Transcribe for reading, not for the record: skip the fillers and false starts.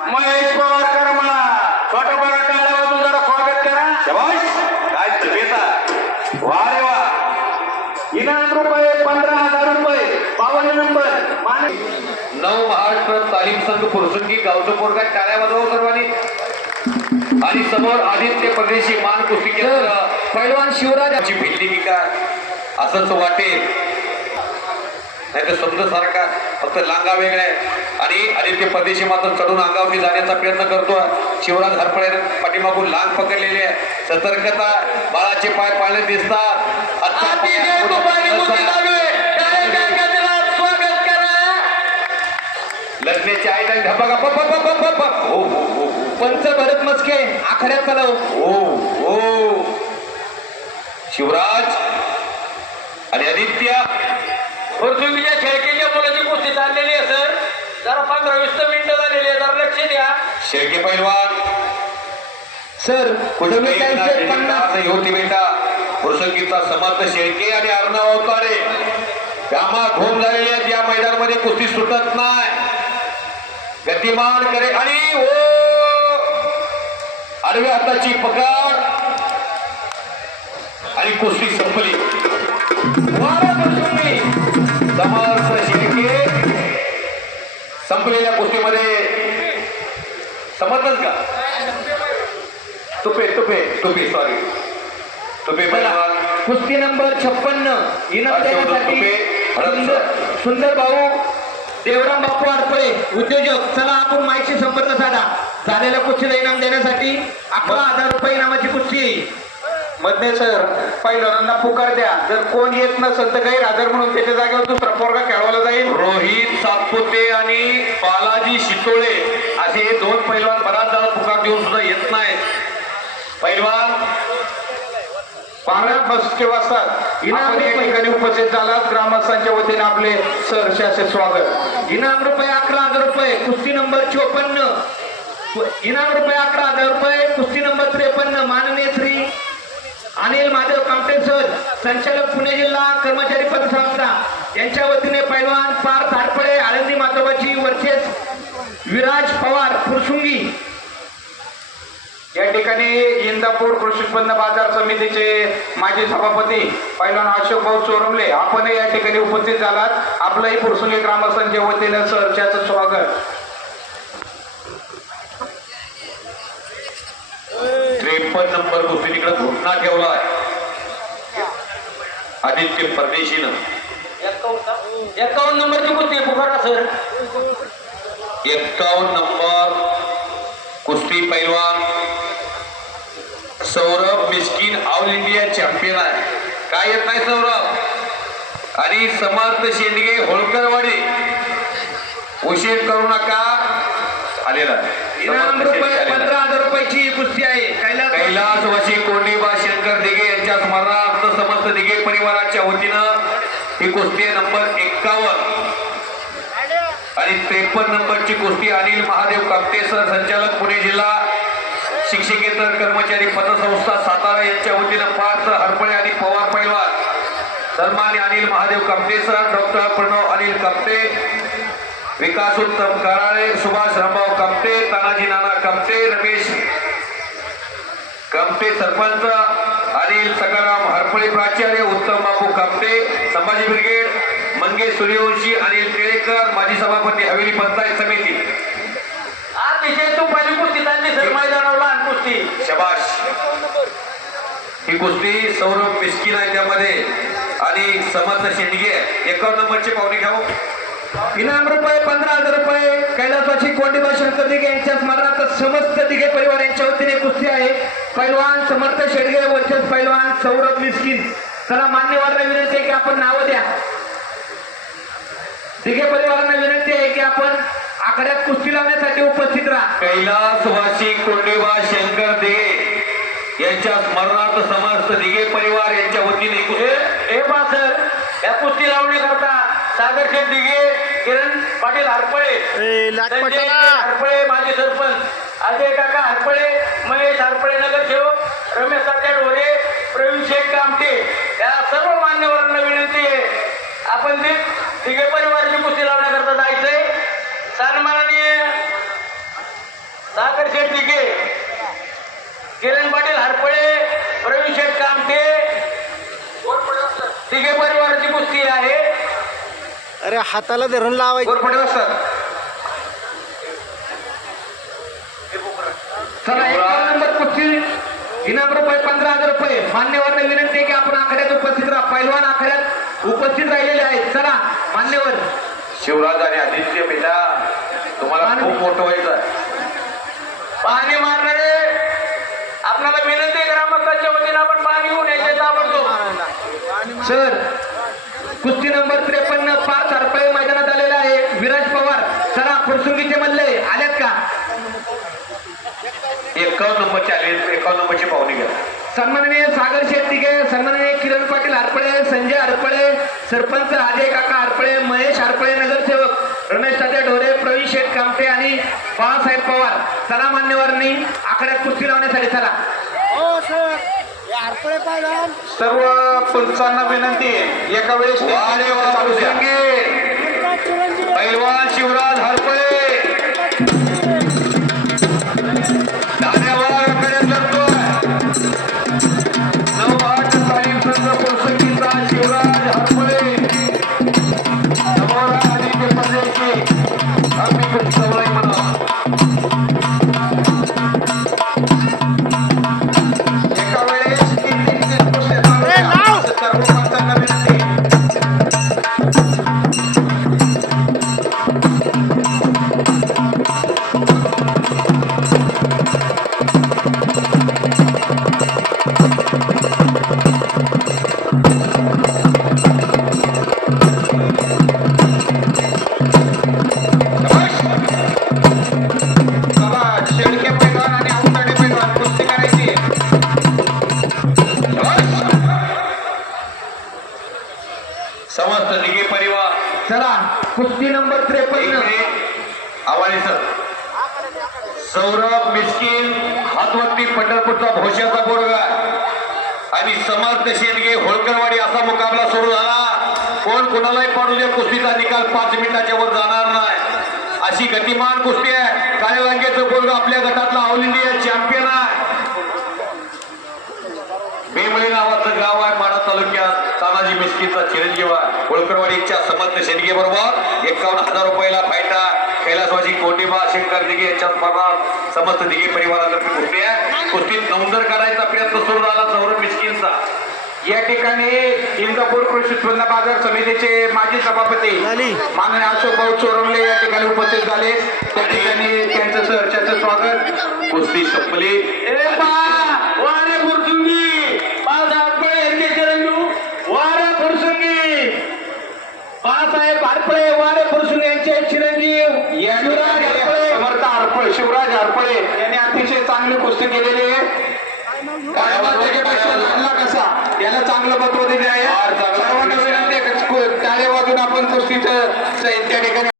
महेश पवार करमाळा छोटा बडा टाळ्या वाजून जरा स्वागत करा. शाबाश, काय तब्येता, वा रे वा. इनाम रुपये 15,000 रुपये. 52 नंबर माने 9 महाराष्ट्र तालीम संघ फुरसंगी गावचं पोरगा टाळ्या वाजवा सर्वांनी. आणि समोर आदित्य परदेशी मान कुस्ती केंद्र पैलवान शिवराजाची भिल्ली की काय असंच वाटेल, नाही तर समजा सारखा फक्त लांगा वेगळा आहे. आणि आदित्य परदेशी मात्र चढून अंगावरती जाण्याचा प्रयत्न करतो. शिवराज हरपळे पाठीमागून लांग पकडलेली आहे. सतर्कता, बाळाचे पाय पाळले दिसतात. लग्नाची आई नाही धबा हो पंच भरत मस्के आखड्यात चालव. हो शिवराज आणि आदित्य तुम्हीच्या खेळकीच्या मुलाची कुस्ती चाललेली आहे सर. जरा 15-20 मिनिटं झालेली आहे, जरा लक्ष द्या. शेळके पैलवान सर होती बेटा. प्रसंगीचा समर्थ शेळके आणि अर्णव अवतारे कामा घोम झालेले आहेत. या मैदानामध्ये कुस्ती सुटत नाही. गतिमान करे आणि आडव्या हाताची पकड आणि कुस्ती संपली. समर्थ शेळके संपलेल्या कुस्तीमध्ये समर्थन का तुपे सॉरी तुपे पैलवान कुस्ती नंबर 56 इनाम देण्यासाठी सुंदर भाऊ देवराम बापू हरपळे उद्योजक. चला आपण माहिती संपर्क साधा. झालेल्या कुस्तीला इनाम देण्यासाठी 11,000 रुपये इनामाची कुस्ती. मधने सर पैलवानांना पुकार द्या. जर कोण येत नसेल तर गैरहजर म्हणून त्याच्या जागेवर दुसरा पोरगा खेळवला जाईल. रोहित सातपुते आणि बालाजी शितोळे असे हे 2 पैलवान बराच जण पुकार देऊन सुद्धा येत नाहीत. पैलवान पांढऱ्या फसके वाजतात. इनाम या ठिकाणी उपस्थित झालात. ग्रामस्थांच्या वतीने आपले सहर्ष असे स्वागत. इनाम रुपये 11,000 रुपये. कुस्ती नंबर 54. इनाम रुपये 11,000 रुपये. कुस्ती नंबर 53. माननीय श्री अनिल महादेव कामटे सर, संचालक पुणे जिल्हा कर्मचारी पतसंस्था यांच्या वतीने पैलवान पार्थ हरपळे आळंदी मातोबाची वर्सेस विराज पवार फुरसुंगी. या ठिकाणी इंदापूर कृषी उत्पन्न बाजार समितीचे माजी सभापती पैलवान अशोक भाऊ चोरमले आपण या ठिकाणी उपस्थित झालात. आपलंही फुरसुंगी ग्रामस्थांच्या वतीने सहर्षाचं स्वागत. 53 नंबर कुस्ती तिकडे घोषणा ठेवलाय आदित्य परदेशीनं. 51 नंबरची कुस्ती पुकारा सर. 51 नंबर कुस्ती पैलवान Saurabh Miskin all India champion आहे. काय येत नाही सौरभ. आणि समर्थ शेंडगे होळकरवाडी उशीर करू नका आलेला. इनाम रुपये 15,000 रुपयाची कुस्ती आहे. कैलासवासी कोंडीबा शंकर दिघे यांच्या स्मरणार्थ समस्त दिघे परिवाराच्या वतीनं ही कुस्ती नंबर 51 आणि 53 नंबरची कुस्ती अनिल महादेव कामटे सर, संचालक पुणे जिल्हा शिक्षकेतर कर्मचारी पतसंस्था सातारा यांच्या वतीनं पार्थ हरपळे आणि पवार पैलवान. सन्मान्य अनिल महादेव कामटे सर, डॉक्टर प्रणव अनिल कामटे, विकास उत्तम कराळे, सुभाष रामभाऊ कामटे, तानाजी नाना कामटे, रमेश कामटे सरपंच, अनिल सकाराम हरपळे प्राचार्य, उत्तम बापू कामटे, संभाजी ब्रिगेड, मंगेश सूर्यवंशी, अनिल केळेकर माजी सभापती हवेली पंचायत समिती. अतिशय तुपाची कुस्ती चालली सर मैदानावर लहान कुस्ती. शबाश. ही कुस्ती सौरभ मिस्किन आहे त्यामध्ये आणि समर्थ शेंडगे. 51 नंबरची पावणी घ्यावं. इनाम रुपये 15,000 रुपये. कैलासवासी कोंडीबा शंकर दिघे यांच्या स्मरणार्थ समस्त दिघे परिवार यांच्या वतीने कुस्ती आहे. पैलवान समर्थ शेडगे वर्सेस पैलवान सौरभ मिस्किन. चला मान्यवरांना विनंती आहे की आपण नावं द्या. दिघे परिवारांना विनंती आहे की आपण आखाड्यात कुस्ती लावण्यासाठी उपस्थित राहा. कैलासवासी कोंडीबा शंकर दिघे यांच्या स्मरणार्थ समस्त दिघे परिवार यांच्या वतीने हे पहा सर, या कुस्ती लावण्याकरता सागर शेठ दिघे, किरण पाटील हरपळे, हरपळे माजी सरपंच, अजय काका हरपळे, महेश हरपळे नगरसेवक, रमेश काका ढोरे, प्रवीण शेठ कामटे या सर्व मान्यवरांना विनंती आहे आपण दिघे परिवाराची कुस्ती लावण्याकरता जायचंय. सन्माननीय शेठ दिघे, किरण पाटील हरपळे, प्रवीण शेठ कामटे, तिघे परिवाराची कुस्ती आहे. अरे हाताला धरून लावायचं. गोरफडे वाजतात. चला 51 नंबर कुस्ती इनाम रुपये 15,000 मान्यवरने विनंती आहे की आपण आखाड्यात उपस्थित राहा. पैलवान आखाड्यात उपस्थित राहिलेले आहेत. चला मान्यवर शिवराज आणि आदित्य बेटा तुम्हाला खूप मोठं व्हायचं आहे. पाणी मारणारे आपल्याला विनंती आहे, ग्रामस्थांच्या वतीनं आपण पाणी घेऊन यायचे ताबडतोब. सर कुस्ती नंबर 53 5,000 मैदानात आलेला आहे. विराज पवार चला फुरसुंगीचे मल्ले आल्यात का? 51 नंबरचे आले, 51 नंबरची पाहुणी घ्या. सन्माननीय सागर शेट्टीगे, सन्माननीय किरण पाटील हरपळे, संजय हरपळे, सरपंच अजय काका हरपळे, महेश हरपळे, नगरसेवक रमेश तात्या ढोरे, प्रवीण शेठ कामटे आणि बाळासाहेब पवार. चला मान्यवरांनी आखाड्यात कुस्ती लावण्यासाठी चला. हो सर, हे हरपळे पाहिजे. सर्व पंचांना विनंती आहे, एका वेळेस वारे वा फुरसुंगी, पैलवान शिवराज हरपळे धान्यावर आखाड्यात लढतोय. 9-8 तालीम संघ फुरसुंगीचा शिवराज हरपळे समोर आदित्य परदेशी. आम्ही खूप सवय म्हणा एका वेळेस 3-3 कुस्त्या चालू द्या. असं सर्व पंचांना विनंती आहे. चला, शेळके पैलवान आणि अवताडे पैलवान कुस्ती करायची. समस्त दिघे परिवार चला कुस्ती नंबर 53 आवानी सर. सौरभ मिस्किन हातवरती पंढरपूरचा भोश्याचा बोरगा आणि समर्थ शेंडगे होळकरवाडी असा मुकाबला सुरू झाला. कोण कोणालाही पडू दे, कुस्तीचा निकाल 5 मिनिटाच्या वर जाणार नाही. अशी गतिमान कुस्ती आहे. काळ्या रंगाचं बोरगा आपल्या गटातला ऑल इंडिया चॅम्पियन आहे. बेमळे नावाचं गाव आहे माढा तालुक्यात. तानाजी मिस्किनचा चिरंजीव आहे. होळकरवाडीच्या समर्थ शेंडगे बरोबर 51,000 रुपयाला फायटा. कैलासवासी कोंडीबा शंकर दिघे यांच्या स्मरणार्थ समस्त दिघे परिवारातर्फे कुस्ती आहे. कुस्तीत नोंदर करायचा प्रयत्न सुरू झाला सौरभ मिस्किनचा. या ठिकाणी इंदापूर कृषी उत्पन्न बाजार समितीचे माजी सभापती झाली. माननीय अशोक भाऊ चोरवले या ठिकाणी उपस्थित झाले. त्या ठिकाणी त्यांचं सहर्षाचं स्वागत. कुस्ती संपली. वारे फुरसुंगी बाळासाहेब यांचे चिरंजीव वारे फुरसुंगी बाळासाहेब हरपळे वारे फुरसुंगी यांचे चिरंजीव या ठिकाणी समर्थ हरपळे शिवराज हरपळे यांनी अतिशय चांगली कुस्ती केलेली आहे. लढला कसा याला चांगलं महत्व दिले आहे. सर्वांना विनंती आहे, टाळे वाजून आपण कुस्तीचं त्या ठिकाणी